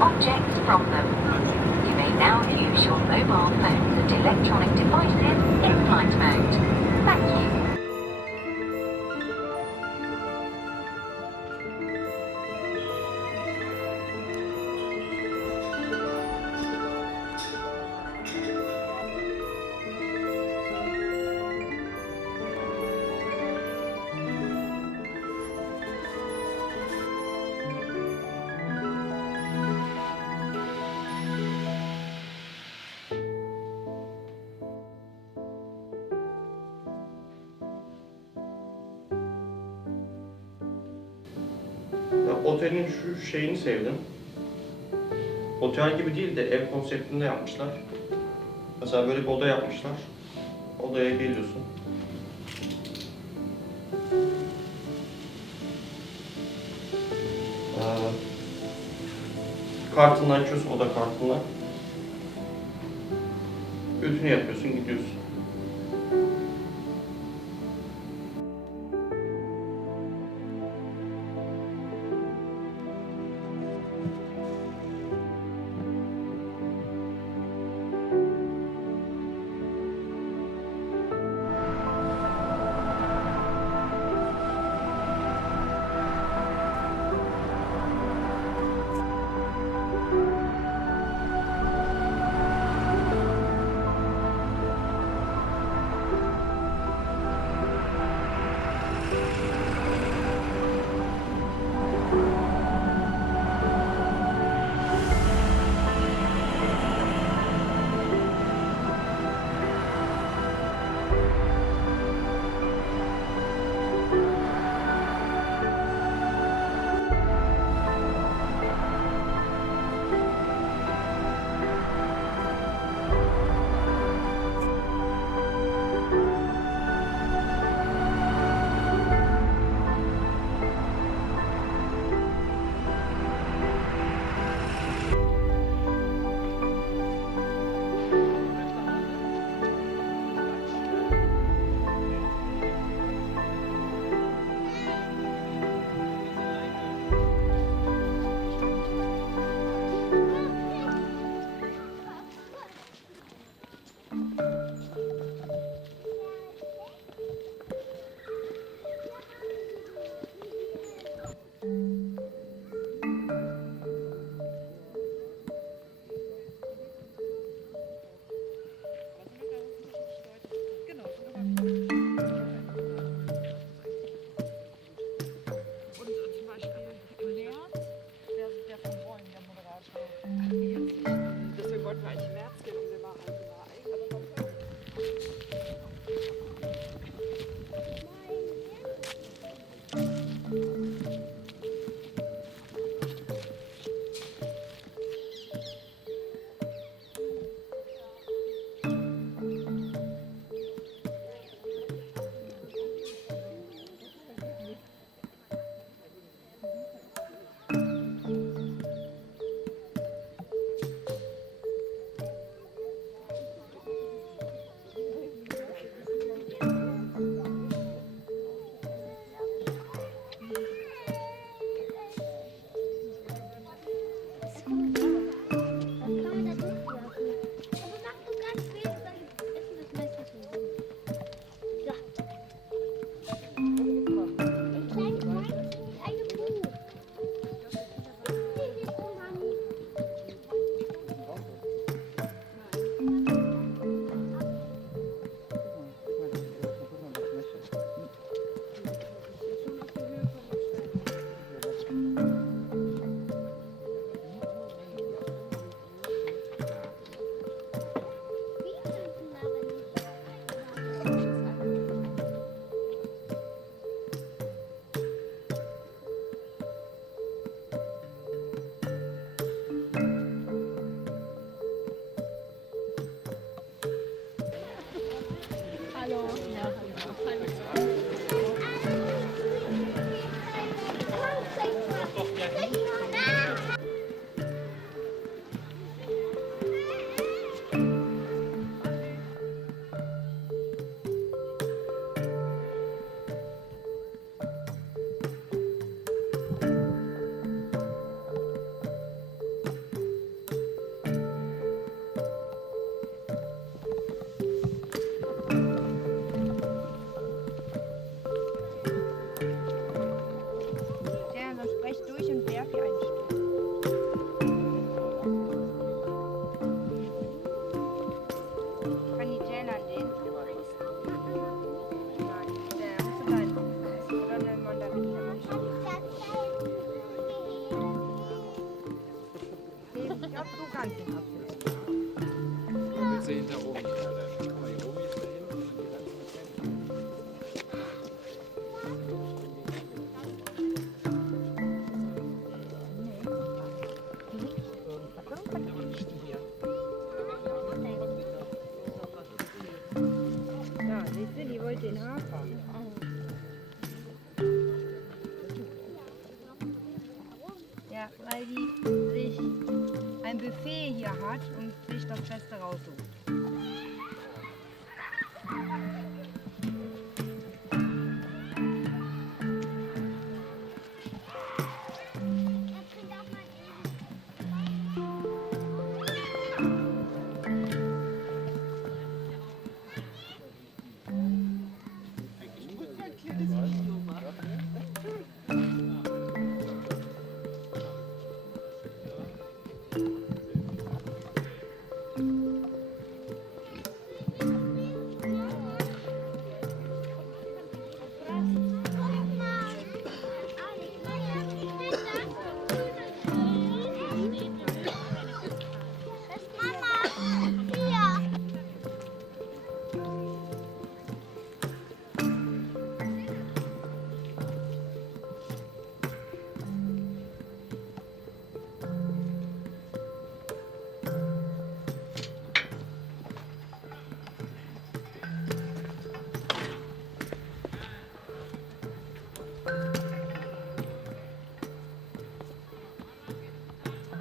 objects from them. You may now use your mobile phones and electronic devices in flight mode. Thank you. Otelin şu şeyini sevdim. Otel gibi değil de ev konseptinde yapmışlar. Mesela böyle bir oda yapmışlar. Odaya geliyorsun. Kartını açıyorsun, oda kartını. Ütünü yapıyorsun, gidiyorsun. ganzen Apfel. Dann willst du hinter Romy. Guck mal, die Romy ist da hinten und die ganzen Da, siehst du, die wollte den Hafer. Ja, weil die sich ein Buffet hier hat und sich das Beste raussucht.